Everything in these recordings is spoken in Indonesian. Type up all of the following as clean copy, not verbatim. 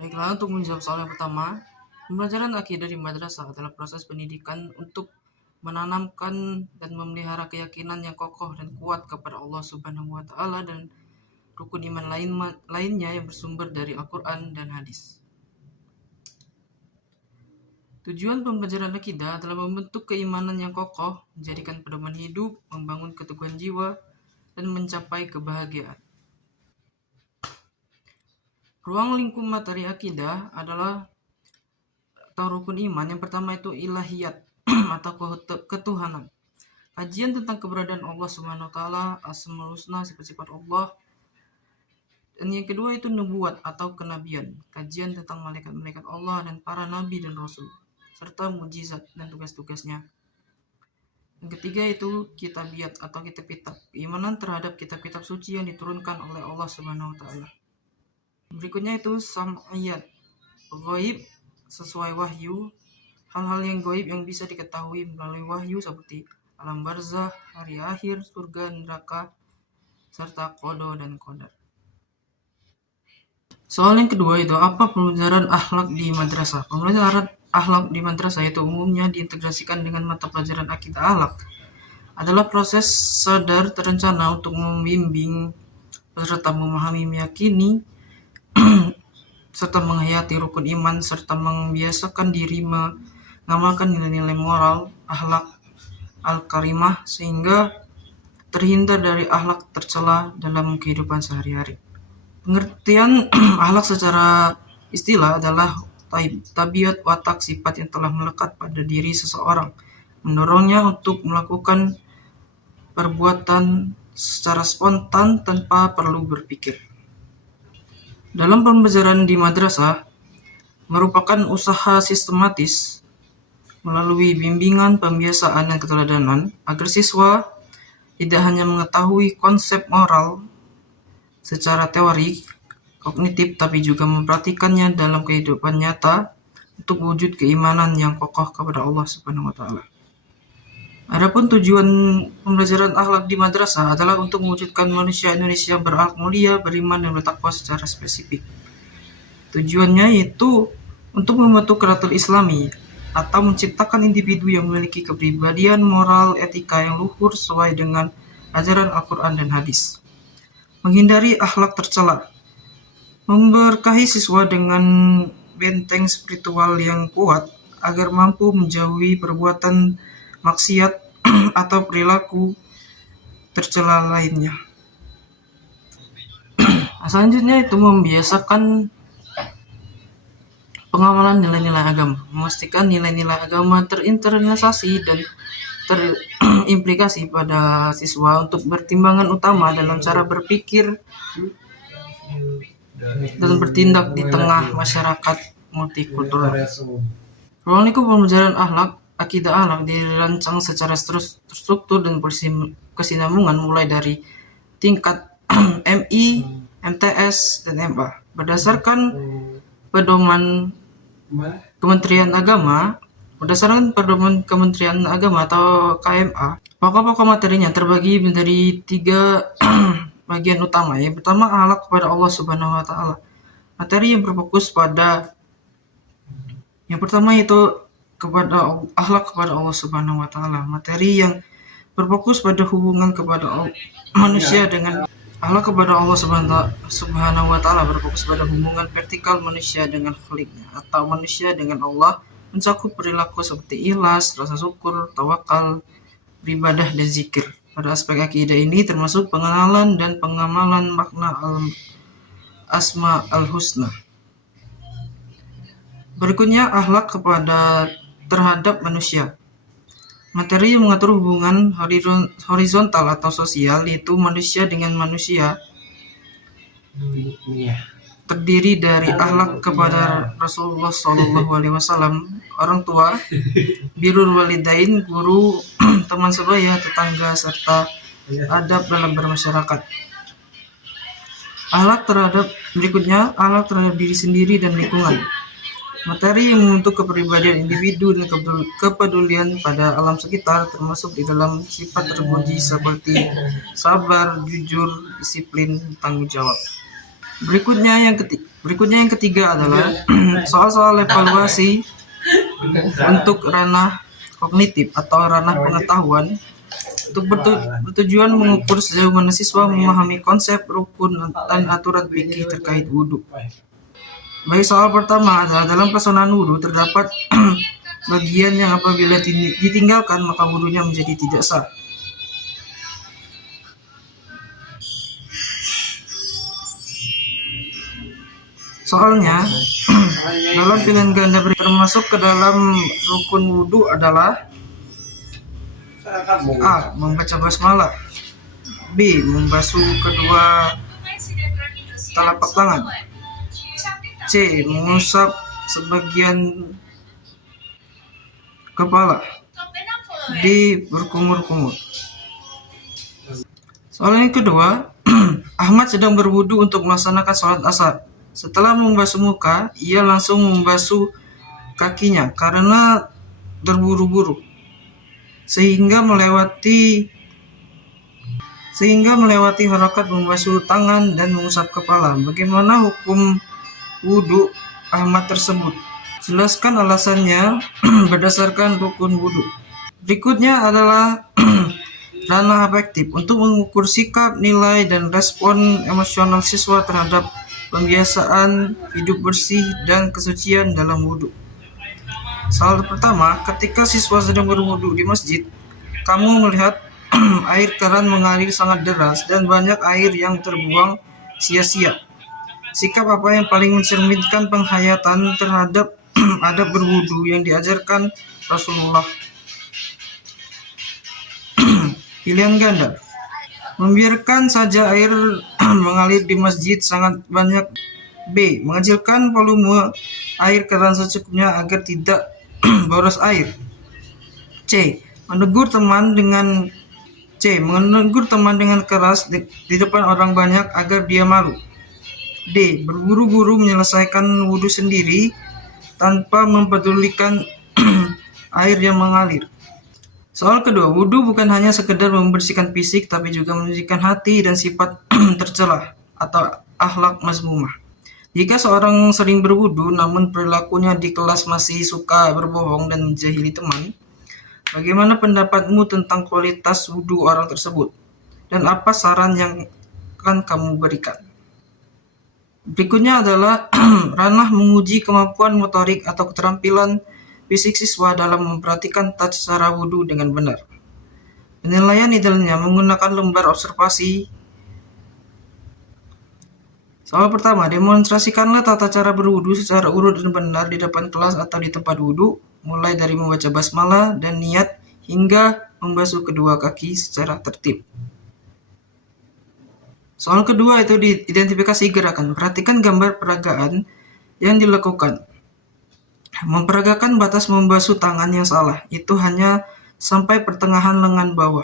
Baiklah, untuk menjawab soal yang pertama, pembelajaran akidah di madrasah adalah proses pendidikan untuk menanamkan dan memelihara keyakinan yang kokoh dan kuat kepada Allah Subhanahu wa taala dan rukun iman lainnya yang bersumber dari Al-Qur'an dan hadis. Tujuan pembelajaran akidah adalah membentuk keimanan yang kokoh, menjadikan pedoman hidup, membangun keteguhan jiwa, dan mencapai kebahagiaan. Ruang lingkup materi akidah adalah atau rukun iman. Yang pertama itu ilahiyat atau ketuhanan. Kajian tentang keberadaan Allah Subhanahu wa taala, Asmaul Husna, sifat-sifat Allah. Dan yang kedua itu nubuat atau kenabian. Kajian tentang malaikat-malaikat Allah dan para nabi dan rasul, serta mujizat dan tugas-tugasnya. Yang ketiga itu kitabiyat atau kitab-kitab. Keimanan terhadap kitab-kitab suci yang diturunkan oleh Allah Subhanahu wa taala. Berikutnya itu sam'iyat, ghaib sesuai wahyu, hal-hal yang gaib yang bisa diketahui melalui wahyu seperti alam barzah, hari akhir, surga, neraka, serta qada dan qadar. Soal yang kedua itu apa pembelajaran akhlak di madrasah? Pembelajaran akhlak di madrasah itu umumnya diintegrasikan dengan mata pelajaran akidah akhlak. Adalah proses sadar terencana untuk membimbing peserta memahami, meyakini, serta menghayati rukun iman, serta membiasakan diri mengamalkan nilai-nilai moral, akhlak al-karimah, sehingga terhindar dari akhlak tercela dalam kehidupan sehari-hari. Pengertian akhlak secara istilah adalah tabiat, watak, sifat yang telah melekat pada diri seseorang, mendorongnya untuk melakukan perbuatan secara spontan tanpa perlu berpikir. Dalam pembelajaran di madrasah merupakan usaha sistematis melalui bimbingan, pembiasaan, dan keteladanan agar siswa tidak hanya mengetahui konsep moral secara teori kognitif, tapi juga mempraktikkannya dalam kehidupan nyata untuk wujud keimanan yang kokoh kepada Allah Subhanahu wa taala. Adapun tujuan pembelajaran akhlak di madrasah adalah untuk mewujudkan manusia Indonesia berakhlak mulia, beriman, dan bertakwa secara spesifik. Tujuannya yaitu untuk membentuk karakter Islami atau menciptakan individu yang memiliki kepribadian moral, etika yang luhur sesuai dengan ajaran Al-Quran dan hadis. Menghindari akhlak tercela, memberkahi siswa dengan benteng spiritual yang kuat agar mampu menjauhi perbuatan maksiat atau perilaku tercela lainnya. Selanjutnya itu membiasakan pengamalan nilai-nilai agama, memastikan nilai-nilai agama terinternalisasi dan terimplikasi pada siswa untuk pertimbangan utama dalam cara berpikir dan bertindak di tengah masyarakat multikultural. Ruang lingkup pembelajaran akhlak akidah akhlak dirancang secara terstruktur dan berkesinambungan mulai dari tingkat MI, MTS, dan MA. Berdasarkan pedoman Kementerian Agama atau KMA, pokok-pokok materinya terbagi menjadi 3 bagian utama. Yang pertama, akhlak kepada Allah Subhanahu wa taala. Materi yang berfokus pada yang pertama itu kepada akhlak kepada Allah Subhanahu wa taala. Materi yang berfokus pada hubungan kepada manusia dengan akhlak kepada Allah Subhanahu wa taala berfokus pada hubungan vertikal manusia dengan Khaliknya atau manusia dengan Allah, mencakup perilaku seperti ikhlas, rasa syukur, tawakal, beribadah, dan zikir. Pada aspek akidah ini termasuk pengenalan dan pengamalan makna Asma al-Husna. Berikutnya akhlak terhadap manusia. Materi yang mengatur hubungan horizontal atau sosial, yaitu manusia dengan manusia, terdiri dari akhlak kepada Rasulullah SAW, orang tua, birrul walidain, guru, teman sebaya, tetangga, serta adab dalam bermasyarakat. Berikutnya akhlak terhadap diri sendiri dan lingkungan. Materi yang membentuk kepribadian individu dan kepedulian pada alam sekitar, termasuk di dalam sifat terpuji seperti sabar, jujur, disiplin, tanggung jawab. Berikutnya yang Berikutnya yang ketiga adalah soal-soal evaluasi untuk ranah kognitif atau ranah pengetahuan untuk bertujuan mengukur sejauh mana siswa memahami konsep, rukun, dan aturan fikih terkait wudhu. Baik, soal pertama adalah dalam pelaksanaan wudhu terdapat bagian yang apabila ditinggalkan maka wudhunya menjadi tidak sah. Soalnya dalam pilihan ganda termasuk ke dalam rukun wudhu adalah A. Membaca basmalah, B. Membasuh kedua telapak tangan, C. Mengusap sebagian kepala, D. Berkumur-kumur. Soal yang kedua, Ahmad sedang berwudu untuk melaksanakan sholat asar. Setelah membasuh muka, ia langsung membasuh kakinya karena terburu-buru sehingga melewati harakat membasuh tangan dan mengusap kepala. Bagaimana hukum wudu Ahmad tersebut? Jelaskan alasannya berdasarkan rukun wudu. Berikutnya adalah ranah afektif untuk mengukur sikap, nilai, dan respon emosional siswa terhadap pembiasaan hidup bersih dan kesucian dalam wudhu. Soal pertama, ketika siswa sedang berwudhu di masjid, kamu melihat air keran mengalir sangat deras dan banyak air yang terbuang sia-sia. Sikap apa yang paling mencerminkan penghayatan terhadap adab berwudhu yang diajarkan Rasulullah? Pilihan ganda. Membiarkan saja air mengalir di masjid sangat banyak. B. Mengecilkan volume air keran secukupnya agar tidak boros air. C. Menegur teman dengan keras di depan orang banyak agar dia malu. D. Berburu-buru menyelesaikan wudhu sendiri tanpa mempedulikan air yang mengalir. Soal kedua, wudhu bukan hanya sekedar membersihkan fisik, tapi juga mensucikan hati dan sifat tercela atau akhlak mazmumah. Jika seorang sering berwudhu, namun perilakunya di kelas masih suka berbohong dan menjahili teman, bagaimana pendapatmu tentang kualitas wudhu orang tersebut? Dan apa saran yang akan kamu berikan? Berikutnya adalah ranah menguji kemampuan motorik atau keterampilan fisik siswa dalam memperhatikan tata cara wudhu dengan benar. Penilaian idealnya menggunakan lembar observasi. Soal pertama, demonstrasikanlah tata cara berwudhu secara urut dan benar di depan kelas atau di tempat wudhu, mulai dari membaca basmalah dan niat hingga membasuh kedua kaki secara tertib. Soal kedua itu identifikasi gerakan. Perhatikan gambar peragaan yang dilakukan. Memperagakan batas membasuh tangan yang salah, itu hanya sampai pertengahan lengan bawah,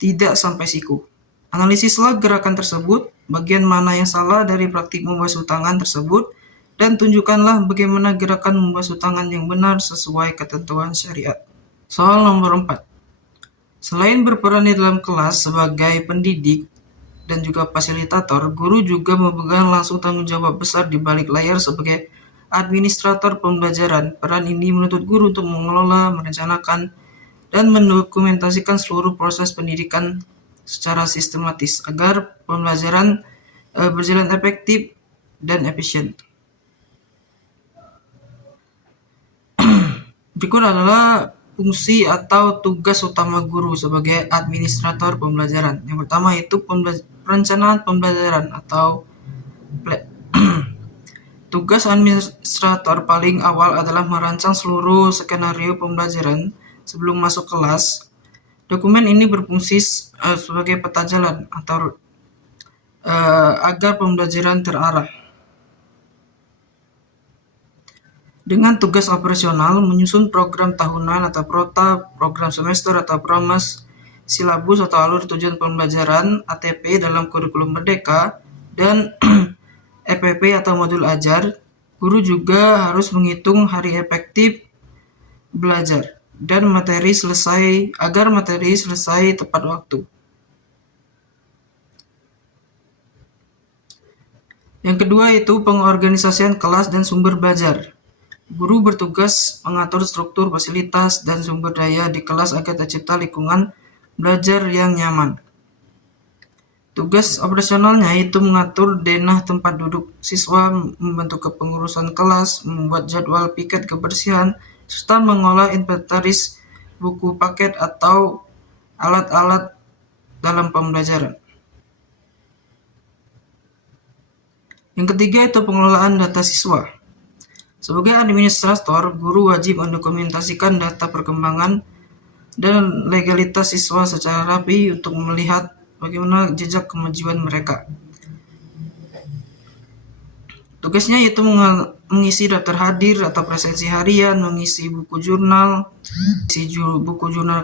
tidak sampai siku. Analisislah gerakan tersebut, bagian mana yang salah dari praktik membasuh tangan tersebut, dan tunjukkanlah bagaimana gerakan membasuh tangan yang benar sesuai ketentuan syariat. Soal nomor 4. Selain berperan di dalam kelas sebagai pendidik dan juga fasilitator, guru juga memegang langsung tanggung jawab besar di balik layar sebagai administrator pembelajaran. Peran ini menuntut guru untuk mengelola, merencanakan, dan mendokumentasikan seluruh proses pendidikan secara sistematis agar pembelajaran berjalan efektif dan efisien. Berikut adalah fungsi atau tugas utama guru sebagai administrator pembelajaran. Yang pertama itu perencanaan pembelajaran atau tugas administrator paling awal adalah merancang seluruh skenario pembelajaran sebelum masuk kelas. Dokumen ini berfungsi sebagai peta jalan atau agar pembelajaran terarah. Dengan tugas operasional menyusun program tahunan atau prota, program semester atau promas, silabus atau alur tujuan pembelajaran ATP dalam kurikulum merdeka, dan EPP atau modul ajar. Guru juga harus menghitung hari efektif belajar dan agar materi selesai tepat waktu. Yang kedua itu pengorganisasian kelas dan sumber belajar. Guru bertugas mengatur struktur, fasilitas, dan sumber daya di kelas agar tercipta lingkungan belajar yang nyaman. Tugas operasionalnya itu mengatur denah tempat duduk siswa, membentuk kepengurusan kelas, membuat jadwal piket kebersihan, serta mengolah inventaris buku paket atau alat-alat dalam pembelajaran. Yang ketiga itu pengelolaan data siswa. Sebagai administrator, guru wajib mendokumentasikan data perkembangan dan legalitas siswa secara rapi untuk melihat bagaimana jejak kemajuan mereka. Tugasnya yaitu mengisi daftar hadir atau presensi harian, mengisi buku jurnal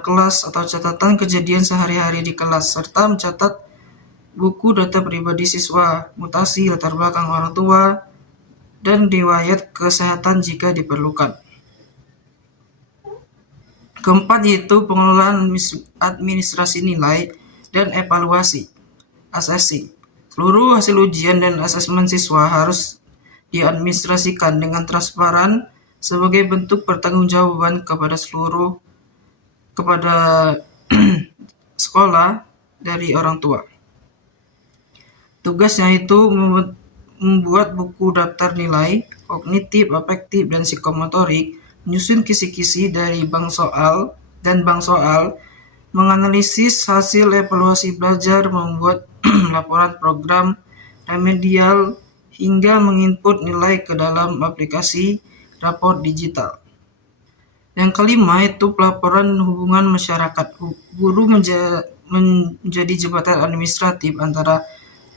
kelas atau catatan kejadian sehari-hari di kelas, serta mencatat buku data pribadi siswa, mutasi latar belakang orang tua, dan riwayat kesehatan jika diperlukan. Keempat yaitu pengelolaan administrasi nilai dan evaluasi, assessing. Seluruh hasil ujian dan asesmen siswa harus diadministrasikan dengan transparan sebagai bentuk pertanggungjawaban kepada sekolah dari orang tua. Tugasnya itu membuat buku daftar nilai, kognitif, afektif, dan psikomotorik, menyusun kisi-kisi dari bank soal, menganalisis hasil evaluasi belajar, membuat laporan program remedial, hingga menginput nilai ke dalam aplikasi raport digital. Yang kelima itu pelaporan hubungan masyarakat. Guru menjadi jembatan administratif antara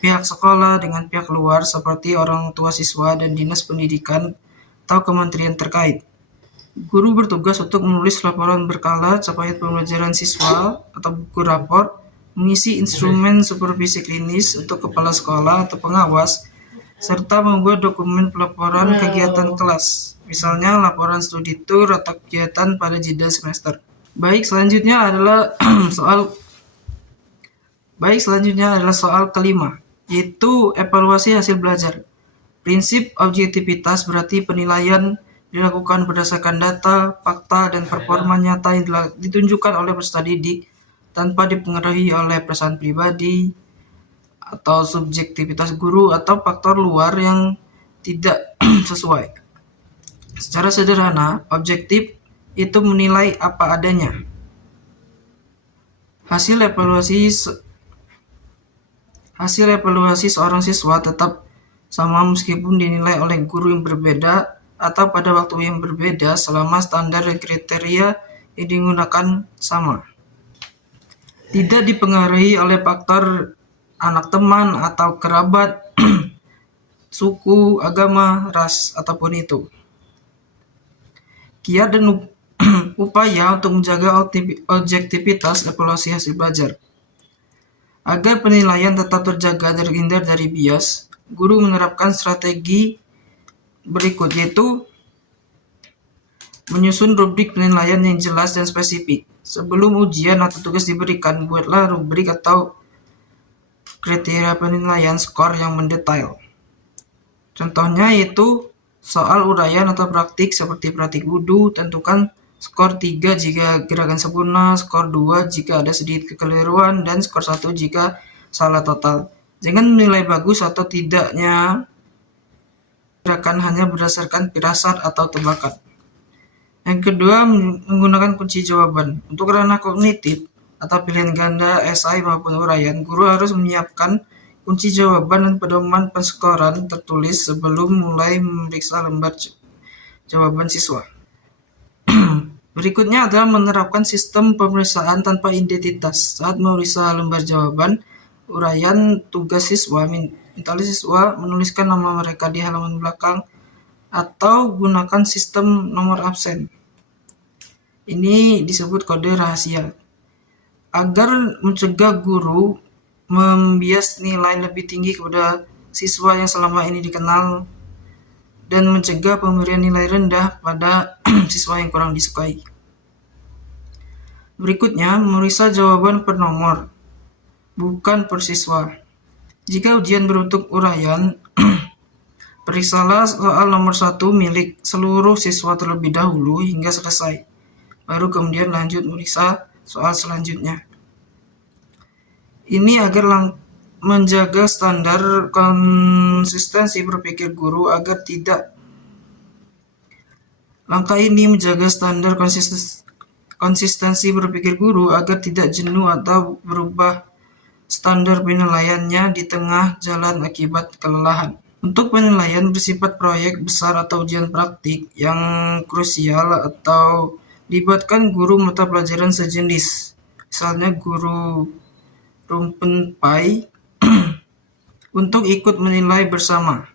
pihak sekolah dengan pihak luar seperti orang tua siswa dan dinas pendidikan atau kementerian terkait. Guru bertugas untuk menulis laporan berkala capaian pembelajaran siswa atau buku rapor, mengisi instrumen supervisi klinis untuk kepala sekolah atau pengawas, serta membuat dokumen pelaporan kegiatan kelas, misalnya laporan studi tour atau kegiatan pada jeda semester. Baik, selanjutnya adalah soal kelima, yaitu evaluasi hasil belajar. Prinsip objektivitas berarti penilaian dilakukan berdasarkan data, fakta, dan performa nyata yang ditunjukkan oleh peserta didik tanpa dipengaruhi oleh perasaan pribadi atau subjektivitas guru atau faktor luar yang tidak sesuai. Secara sederhana, objektif itu menilai apa adanya. Hasil evaluasi seorang siswa tetap sama meskipun dinilai oleh guru yang berbeda atau pada waktu yang berbeda selama standar dan kriteria yang digunakan sama. Tidak dipengaruhi oleh faktor anak teman atau kerabat, suku, agama, ras, ataupun itu. Kiat dan upaya untuk menjaga objektivitas evaluasi hasil belajar. Agar penilaian tetap terjaga terhindar dari bias, guru menerapkan strategi berikut, yaitu menyusun rubrik penilaian yang jelas dan spesifik. Sebelum ujian atau tugas diberikan, buatlah rubrik atau kriteria penilaian skor yang mendetail. Contohnya yaitu soal uraian atau praktik seperti praktik wudhu, tentukan skor 3 jika gerakan sempurna, skor 2 jika ada sedikit kekeliruan, dan skor 1 jika salah total. Jangan menilai bagus atau tidaknya gerakan hanya berdasarkan firasat atau tebakan. Yang kedua, menggunakan kunci jawaban. Untuk ranah kognitif atau pilihan ganda, esai maupun uraian, guru harus menyiapkan kunci jawaban dan pedoman penskoran tertulis sebelum mulai memeriksa lembar jawaban siswa. Berikutnya adalah menerapkan sistem pemeriksaan tanpa identitas. Saat memeriksa lembar jawaban, uraian tugas siswa, minta siswa menuliskan nama mereka di halaman belakang atau gunakan sistem nomor absen. Ini disebut kode rahasia. Agar mencegah guru membias nilai lebih tinggi kepada siswa yang selama ini dikenal dan mencegah pemberian nilai rendah pada siswa yang kurang disukai. Berikutnya, memeriksa jawaban per nomor, bukan per siswa. Jika ujian berbentuk uraian, Periksalah soal nomor 1 milik seluruh siswa terlebih dahulu hingga selesai. Baru kemudian lanjut meriksa soal selanjutnya. Ini agar menjaga standar konsistensi berpikir guru agar tidak Langkah ini menjaga standar konsistensi berpikir guru agar tidak jenuh atau berubah standar penilaiannya di tengah jalan akibat kelelahan. Untuk penilaian bersifat proyek besar atau ujian praktik yang krusial atau libatkan guru mata pelajaran sejenis, misalnya guru Rumpen Pai, untuk ikut menilai bersama.